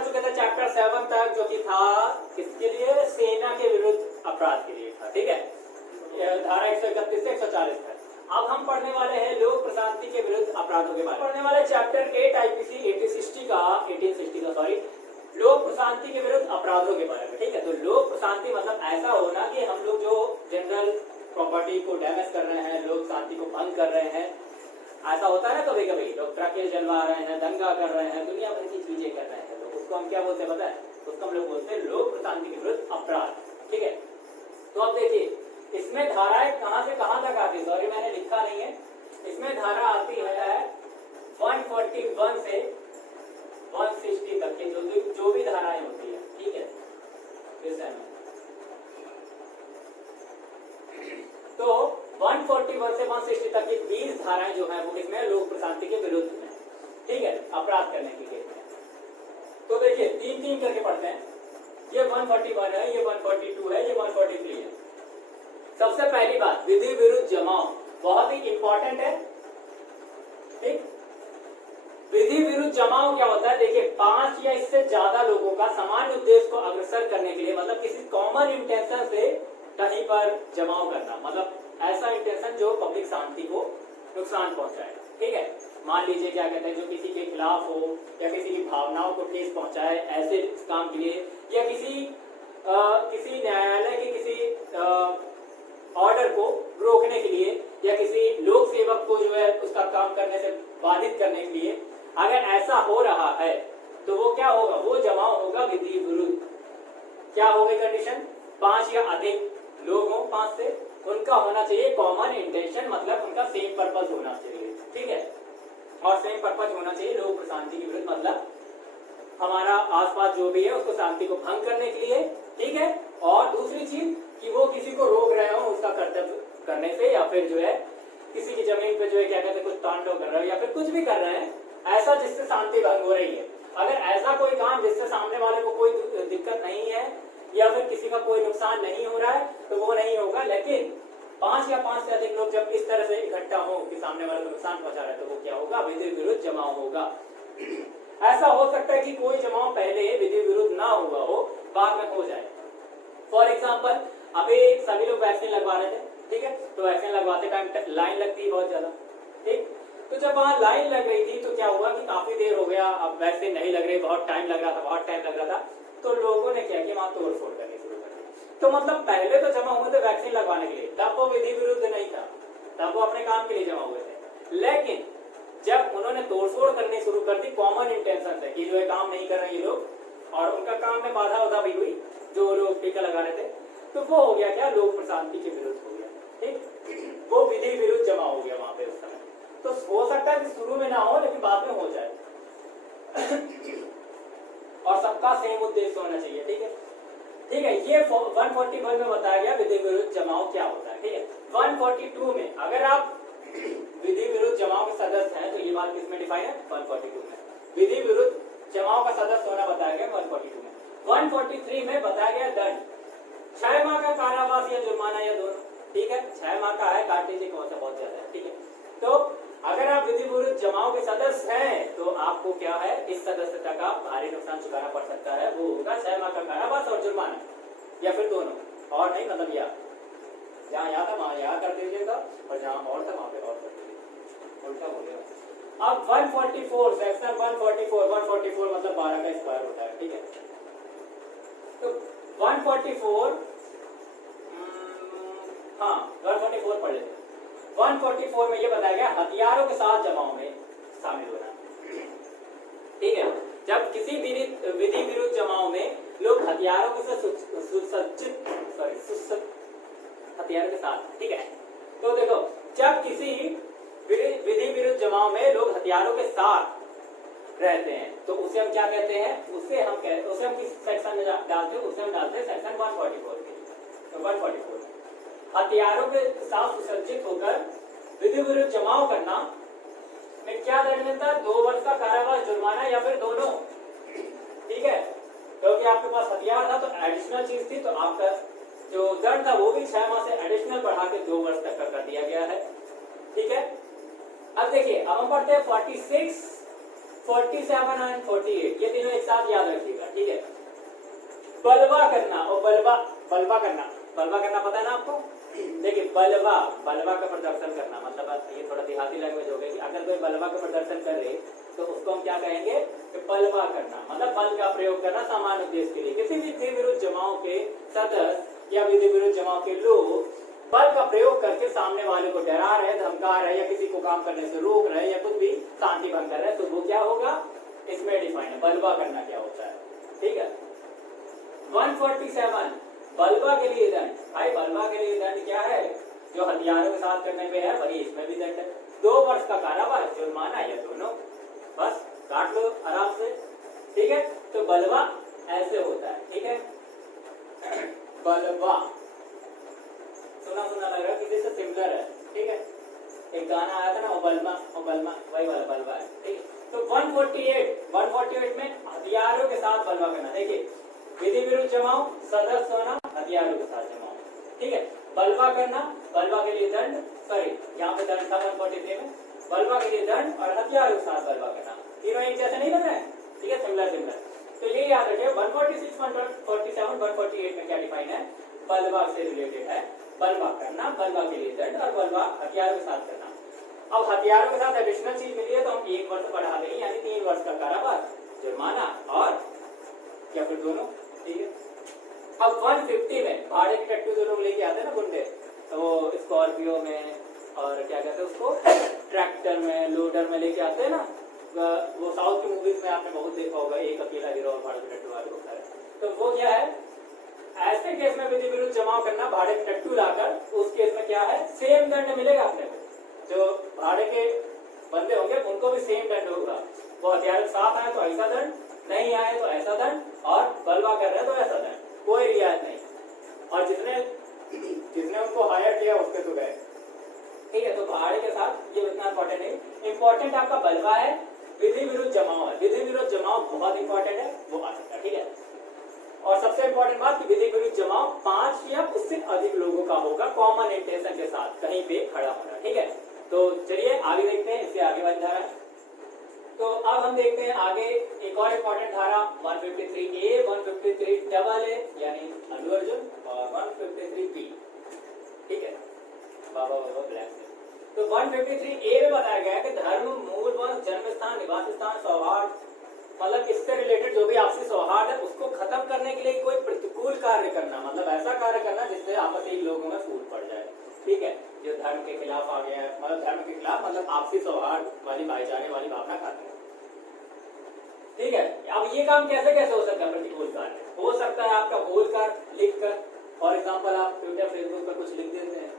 पढ़ चुके थे चैप्टर 7 तक, जो कि था किसके लिए, सेना के विरुद्ध अपराध के लिए था, ठीक है, धारा 131 से 140 तक। अब हम पढ़ने वाले हैं लोक प्रशांति के विरुद्ध अपराधों के बारे में। पढ़ने वाले चैप्टर 8 आईपीसी 1860 का सॉरी, लोक प्रशांति के विरुद्ध अपराधों के बारे में, ठीक है। तो लोक प्रशांति मतलब ऐसा होना कि हम लोग जो जनरल प्रॉपर्टी को डैमेज कर रहे हैं, लोक शांति को भंग कर रहे हैं, ऐसा होता है ना कभी कभी, लोग ट्रकें जलवा रहे हैं, दंगा कर रहे हैं, दुनिया भर की चीजें कर रहे हैं, तो उसको हम क्या बोलते हैं पता है, उसको हम लोग बोलते हैं लोक प्रशांति के विरुद्ध अपराध, ठीक है। तो अब देखिए इसमें धाराएं कहां से कहां तक आती है, सॉरी मैंने लिखा नहीं है, इसमें धारा आती है 141 से 160 तक की जो भी धाराएं होती है, ठीक है। तो 141 से 160 तक की 20 धाराएं जो है वो इसमें लोक प्रशांति के विरुद्ध में, ठीक है, अपराध करने के केस में। तो देखिए तीन तीन करके पढ़ते हैं, ये 141 है, ये 142 है, ये 143 है। सबसे पहली बात, विधि विरुद्ध जमाव, बहुत ही इंपॉर्टेंट है, ठीक। विधि विरुद्ध जमाव क्या होता है, देखिए 5 या इससे ज्यादा लोगों का समान उद्देश्य को अग्रसर करने के लिए, मतलब किसी कॉमन इंटेंशन से कहीं पर जमाव करना, मतलब ऐसा इंटेंशन जो पब्लिक शांति को नुकसान पहुंचाए, ठीक है। मान लीजिए क्या कहते हैं, जो किसी के खिलाफ हो या किसी की भावनाओं को ठेस पहुंचाए, ऐसे काम के लिए, या किसी न्यायालय के किसी ऑर्डर को रोकने के लिए, या किसी लोक सेवक को जो है उसका काम करने से बाधित करने के लिए, अगर ऐसा हो रहा है तो वो क्या होगा, वो जमाव होगा विधि विरुद्ध। क्या होगी कंडीशन, 5 या अधिक लोग हों, 5 से, उनका होना चाहिए कॉमन इंटेंशन, मतलब उनका सेम पर्पस होना चाहिए, ठीक है। और सेम पर्पस होना चाहिए लोक प्रशांति के विरुद्ध, मतलब हमारा आसपास जो भी है उसको शांति को भंग करने के लिए, ठीक है। और दूसरी चीज कि वो किसी को रोक रहे हो उसका कर्तव्य करने से, या फिर जो है किसी की जमीन पे जो है क्या कहते हैं कुछ तांडव कर रहे हो, या फिर कुछ भी कर रहे हैं ऐसा जिससे शांति भंग हो रही है। अगर ऐसा कोई काम जिससे सामने वाले को कोई दिक्कत नहीं है या फिर किसी का कोई नुकसान नहीं हो रहा है तो वो नहीं होगा, लेकिन 5 या 5 से अधिक लोग जब इस तरह से इकट्ठा हो कि सामने वाले को नुकसान पहुंचा रहे हैं तो वो क्या होगा, विधि विरुद्ध जमाव होगा। ऐसा हो सकता है कि कोई जमाव पहले विधि विरुद्ध ना हुआ हो, बाद में हो जाए। फॉर एग्जाम्पल अभी सभी लोग वैक्सीन लगवा रहे थे, ठीक है, तो वैक्सीन लगवाते टाइम लाइन लगती है बहुत ज्यादा, ठीक। तो जब वहां लाइन लग रही थी तो क्या हुआ कि काफी देर हो गया, अब वैक्सीन नहीं लग रही, बहुत टाइम लग रहा था, तो लोगों ने क्या किया, वहां तोड़फोड़ करनी शुरू कर दी। तो मतलब पहले तो जमा हुए थे वैक्सीन लगवाने के लिए, तब वो विधि विरुद्ध नहीं था, तब वो अपने काम के लिए जमा हुए थे। लेकिन जब उन्होंने तोड़फोड़ करनी शुरू कर दी कॉमन इंटेंशन से कि जो है काम नहीं कर रहे ये लोग, और उनका काम में बाधा भी हुई, जो लोग टीका लगा रहे थे, तो वो हो गया क्या, लोक प्रशांति के विरुद्ध हो गया, ठीक। वो विधि विरुद्ध जमा हो गया वहां पे उस समय। तो हो सकता है कि शुरू में ना हो लेकिन बाद में हो जाए और सबका सेम उद्देश्य होना चाहिए, ठीक है, ठीक है। ये 141 में बताया गया विधि विरुद्ध जमाव क्या होता है, ठीक है। 142 में अगर आप विधि विरुद्ध जमाव के सदस्य हैं तो ये बात किसमें डिफाइन है, 142 में विधि विरुद्ध जमाव का सदस्य होना बताया गया 142 में। 143 में बताया गया दंड, 6 माह का कारावास या जुर्माना या दोनों, ठीक है। 6 माह का है, काट लीजिए कौन सा बहुत ज्यादा है, ठीक है। तो अगर आप विधि विरुद्ध जमाव के सदस्य हैं तो आपको क्या है, इस सदस्यता का भारी नुकसान चुकाना पड़ सकता है, वो होगा 6 माह का कारावास और जुर्माना, या फिर दोनों, और नहीं मतलब या जहाँ यहाँ था वहाँ यहाँ कर दीजिएगा और जहाँ और था वहाँ पे और कर दीजिएगा, उल्टा बोलेगा। अब 144 सेक्शन 144 मतलब 12 का स्क्वायर होता है, ठीक है। तो 144 पढ़ लेते हैं। 144 में ये बताया गया हथियारों के साथ जमाव में शामिल होना, ठीक है। जब किसी विधि विरुद्ध जमाव में लोग हथियारों के साथ हथियारों के साथ, ठीक है। तो देखो जब किसी विधि विरुद्ध जमाव में लोग हथियारों के साथ रहते हैं तो उसे हम क्या कहते हैं, उसे हम किस सेक्शन में डालते हैं, उसे हम डालते हैं सेक्शन 144 के। तो 144 हथियारों के साथ सुसज्जित होकर विधि विरुद्ध जमाव करना में क्या दंड मिलता है, 2 वर्ष का कारावास, जुर्माना या फिर दोनों, ठीक है। क्योंकि आपके पास हथियार था तो एडिशनल चीज थी, तो आपका जो दंड था वो भी 6 माह से एडिशनल बढ़ा के 2 वर्ष तक का कर दिया गया है, ठीक है। अब देखिए अब हम पढ़ते हैं 46 47 एंड 48 ये तीनों एक साथ याद रखिएगा, ठीक है। बलवा करना और बलवा करना पता है ना आपको। देखिए बलवा का प्रदर्शन करना मतलब ये थोड़ा देहाती लैंग्वेज हो गई कि अगर कोई बलवा का प्रदर्शन कर रहे तो उसको हम क्या कहेंगे कि बलवा करना, मतलब बल का प्रयोग करना सामान्य उद्देश्य के लिए। किसी भी विधि विरुद्ध जमाओं के सदस्य या विधि विरुद्ध जमाओं के लोग बल का प्रयोग करके सामने वाले को डरा रहे, धमका रहे या किसी को काम करने से रोक रहे या कुछ भी शांति भंग कर रहे, तो वो क्या होगा, इसमें डिफाइन है बलवा करना क्या होता है, ठीक है। 147 बलवा के लिए दंड। भाई बलवा के लिए दंड क्या है, जो हथियारों के साथ करने पे है वही इसमें भी दंड है, 2 वर्ष का कारावास, जुर्माना या दोनों, बस काट लो आराम से, ठीक है। तो बलवा ऐसे होता है, ठीक है। बलवा सुना लग रहा है किसी से सिमिलर है, ठीक है। एक गाना आया था ना ओबलमा वही वाला बलवा है, ठीक है। तो 148 में हथियारों के साथ बलवा करना। देखिए विधि विरुद्ध जमाओ, सदस्य होना, हथियारों के साथ जमाओ, ठीक है। बलवा करना, बलवा के लिए दंड, सॉरी यहाँ पे दंड था 143 में, बलवा के लिए दंड और हथियारों के साथ बलवा करना, तीनों एक जैसे नहीं लग रहे हैं, ठीक है, सिमिलर। तो ये याद रखिए 146, 147, 148 में क्या डिफाइन है, बलवा से रिलेटेड है, बलवा करना, बलवा के लिए दंड और बलवा हथियारों के साथ करना। अब हथियारों के साथ एडिशनल चीज मिली है तो हम 1 वर्ष बढ़ा देंगे, यानी 3 वर्ष का कारावास, जुर्माना और या फिर दोनों, ठीक है। अब 150 में भाड़े के टट्टू जो लोग लेके आते हैं ना गुंडे, तो वो स्कॉर्पियो में और क्या कहते हैं उसको ट्रैक्टर में, लोडर में लेके आते हैं ना, वो साउथ की मूवीज में आपने बहुत देखा होगा, एक अकेला हीरो और भाड़े के टट्टू वाले होता है। तो वो क्या है, ऐसे केस में विधि विरुद्ध जमाव करना, भाड़े के टट्टू लाकर, उस केस में क्या है, सेम दंड मिलेगा अपने को। जो भाड़े के बंदे होंगे उनको भी सेम दंड होगा, वो हथियार के साथ आए तो ऐसा दंड, नहीं आए तो ऐसा दंड, और बलवा कर रहे तो ऐसा दंड, कोई रियायत नहीं। और जिसने उनको हायर किया उसके तो गए, ठीक है। तो भाड़े के साथ ये इतना इंपॉर्टेंट नहीं, इंपॉर्टेंट आपका बलवा है, विधि विरुद्ध जमाव है, विधि विरुद्ध जमाव बहुत इंपॉर्टेंट है, वो आ सकता है, ठीक है। और सबसे इंपॉर्टेंट बात कि विधि विरुद्ध जमाव 5 या उससे अधिक लोगों का होगा, कॉमन इंटेंशन के साथ कहीं पे खड़ा होना, ठीक है। तो चलिए आगे देखते हैं, इससे आगे वाली धारा। तो अब हम देखते हैं आगे एक और इंपॉर्टेंट धारा 153A, 153AA यानी अल्लू अर्जुन, और 153B, ठीक है, बाबा ब्लैक से। तो 153A में बताया गया है कि धर्म, मूल वंश, जन्म स्थान, निवास स्थान, सौहार्द, मतलब इससे रिलेटेड जो भी आपसी सौहार्द है उसको खत्म करने के लिए कोई प्रतिकूल कार्य करना, मतलब ऐसा कार्य करना जिससे आपसी लोगों में फूट पड़ जाए, ठीक है। जो धर्म के खिलाफ आ गया है, मतलब धर्म के खिलाफ मतलब आपसी सौहार्द वाली, भाईचारे वाली भावना खाते हैं, ठीक है। अब ये काम कैसे हो सकता है, प्रतिकूल कार्य हो सकता है आपका बोलकर, लिखकर, फॉर एग्जाम्पल आप ट्विटर फेसबुक पर कुछ लिख देते हैं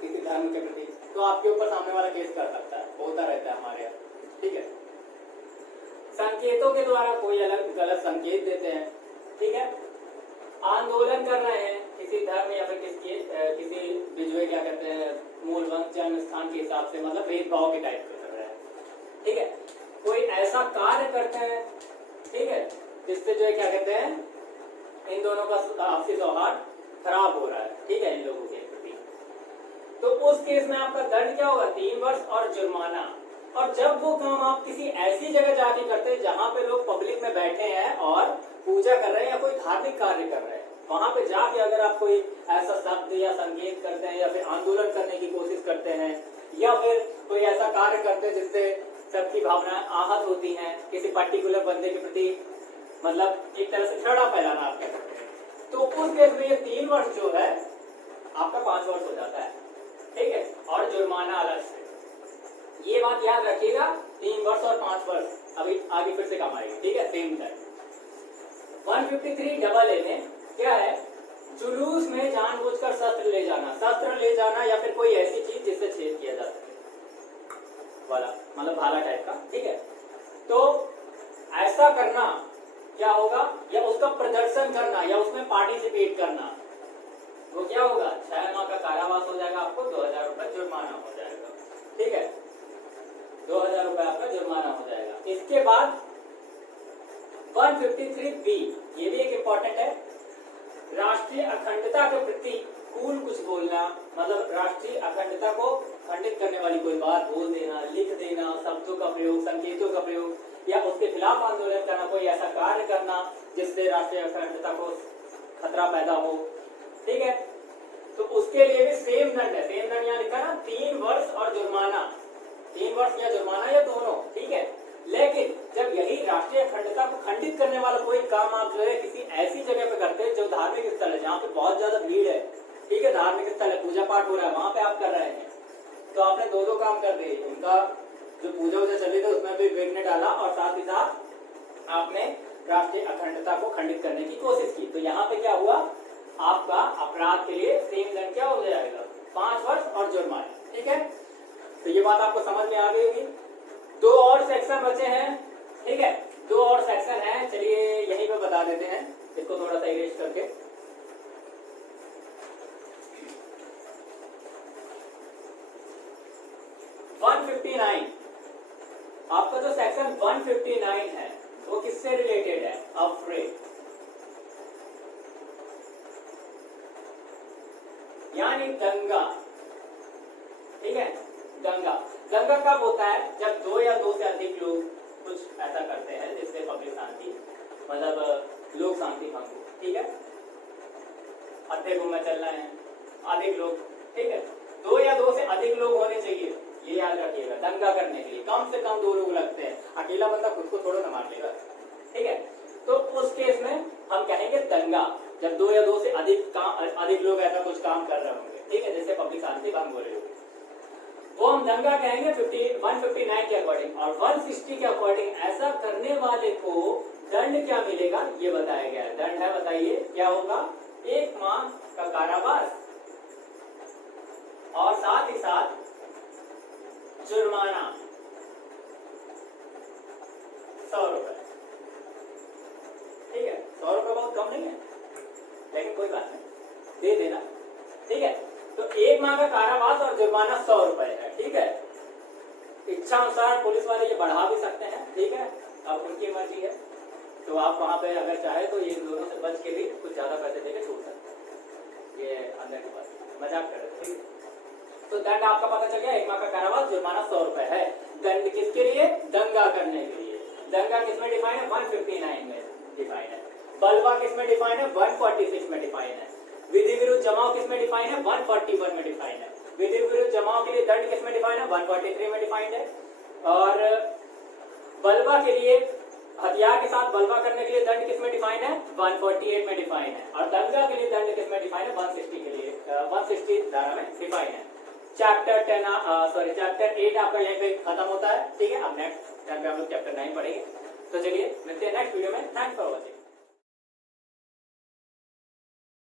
किसी धर्म के प्रति, तो आपके ऊपर सामने वाला केस कर सकता है, होता रहता है हमारे यहाँ, ठीक है। संकेतों के द्वारा कोई अलग गलत संकेत देते हैं, ठीक है। आंदोलन कर रहे हैं किसी धर्म या फिर किसी विजय क्या कहते हैं, मूल वंश, जन्म स्थान के हिसाब से, मतलब भेदभाव के टाइप का कर रहे हैं, ठीक है। कोई ऐसा कार्य करते हैं, ठीक है, जिससे जो है क्या कहते हैं, इन दोनों का आपसी सौहार्द खराब हो रहा है, ठीक है, इन लोगों के प्रति, तो उस केस में आपका दंड क्या होगा, 3 वर्ष और जुर्माना। और जब वो काम आप किसी ऐसी जगह जाके करते हैं जहां पे लोग पब्लिक में बैठे हैं और पूजा कर रहे हैं या कोई धार्मिक कार्य कर रहे हैं, वहां पे जाके अगर आप कोई ऐसा शब्द या संकेत करते हैं या फिर आंदोलन करने की कोशिश करते हैं या फिर कोई ऐसा कार्य करते हैं जिससे सबकी भावनाएं आहत होती हैं, किसी पर्टिकुलर बंदे के प्रति मतलब एक तरह से घृणा फैलाना आप कह सकते हैं, तो उस केस में ये 3 वर्ष जो है आपका 5 वर्ष हो जाता है, ठीक है, और जुर्माना अलग से। ये बात याद रखिएगा, 3 वर्ष और 5 वर्ष अभी आगे फिर से काम आएगी, ठीक है, सेम टाइम। 153AA में क्या है, जुलूस में जानबूझकर शस्त्र ले जाना या फिर कोई ऐसी चीज जिससे छेद किया जा सके वाला, मतलब भाला टाइप का, ठीक है। तो ऐसा करना क्या होगा, या उसका प्रदर्शन करना या उसमें पार्टिसिपेट करना, वो क्या होगा, 6 माह का कारावास हो जाएगा, आपको 2000 रुपए जुर्माना हो जाएगा, ठीक है, 2000 रुपए आपका जुर्माना हो जाएगा। इसके बाद 153B, ये भी एक इंपॉर्टेंट है, राष्ट्रीय अखंडता के प्रति कूल कुछ बोलना, मतलब राष्ट्रीय अखंडता को खंडित करने वाली कोई बात बोल देना, लिख देना, शब्दों का प्रयोग, संकेतों का प्रयोग या उसके खिलाफ आंदोलन करना, कोई ऐसा कार्य करना जिससे राष्ट्रीय अखंडता को खतरा पैदा हो, ठीक है, तो उसके लिए भी सेम दंड है। सेम दंड यहाँ लिखा है ना, 3 वर्ष और जुर्माना, 3 वर्ष या जुर्माना या दोनों, ठीक है। लेकिन जब यही राष्ट्रीय अखंडता को खंडित करने वाला कोई काम आप जो है किसी ऐसी जगह पे करते हैं जो धार्मिक स्थल है, जहाँ पे बहुत ज्यादा भीड़ है, ठीक है, धार्मिक स्थल है, पूजा पाठ हो रहा है, वहां पे आप कर रहे हैं, तो आपने दो काम कर दिए। उनका जो पूजा वूजा चल रही थी उसमें भी विघ्न डाला और साथ ही साथ आपने राष्ट्रीय अखंडता को खंडित करने की कोशिश की। तो यहाँ पे क्या हुआ, आपका अपराध के लिए सेम दंड क्या हो जाएगा, 5 वर्ष और जुर्माना, ठीक है। तो ये बात आपको समझ में आ गई होगी। 2 और सेक्शन बचे हैं, ठीक है, 2 और सेक्शन है, चलिए यहीं पे बता देते हैं, इसको थोड़ा सा इरेज करके। आपका जो सेक्शन 159 है वो किससे रिलेटेड है, अफ्रेड, यानी दंगा, ठीक है। दंगा, दंगा कब होता है, जब 2 या 2 से अधिक लोग कुछ ऐसा करते हैं जिससे पब्लिक शांति, मतलब लोक शांति भंग हो, ठीक है। अड्डे घूमने चलना है, अधिक लोग, ठीक है, 2 या 2 से अधिक लोग होने चाहिए, ये याद रखिएगा। दंगा करने के लिए कम से कम 2 लोग लगते हैं, अकेला बंदा खुद को थोड़ा न मार लेगा, ठीक है। तो उस केस में हम कहेंगे दंगा, जब 2 या 2 से अधिक लोग ऐसा कुछ काम कर रहे होंगे, ठीक है, जिससे पब्लिक शांति भंग हो रही होगी, वो हम दंगा कहेंगे 159 के अकॉर्डिंग। और 160 के अकॉर्डिंग ऐसा करने वाले को दंड क्या मिलेगा ये बताया गया है। दंड है, बताइए क्या होगा, 1 माह का कारावास और साथ ही साथ जुर्माना 100 रुपए, ठीक है। 100 रुपए बहुत कम नहीं है, लेकिन कोई बात नहीं, दे देना, ठीक है। तो 1 माह का कारावास और जुर्माना 100 रुपए है, ठीक है। इच्छा अनुसार पुलिस वाले ये बढ़ा भी सकते हैं, ठीक है, अब उनकी मर्जी है। तो आप वहां पे अगर चाहे तो ये दोनों से बच के भी कुछ ज्यादा पैसे देके छोड़ सकते हैं, ये अंदर की बात, मजाक कर रहे हैं, ठीक है। तो दंड आपका पता चल गया, 1 माह का कारावास, जुर्माना 100 रुपए है। दंड किसके लिए, दंगा करने के लिए। दंगा किसमें डिफाइन है, 159 में डिफाइन है। बलवा किसमें डिफाइन है, 146 में डिफाइन है। विधि विरुद्ध जमाव किसमें डिफाइन है, 141 में डिफाइन है। विधि विरुद्ध जमाव के लिए दंड किसमें डिफाइन है, 143 में डिफाइंड है। और बलवा के लिए, हथियार के साथ बलवा करने के लिए दंड किसमें डिफाइन है, 148 में डिफाइन है। और दंगा के लिए दंड किसमें डिफाइन है, 160 के लिए, 160 धारा में डिफाइन है। चैप्टर 8 आपका यहीं पे खत्म होता है, ठीक है। अब नेक्स्ट टाइम पे हम लोग चैप्टर 9 पढ़ेंगे। तो चलिए मिलते हैं।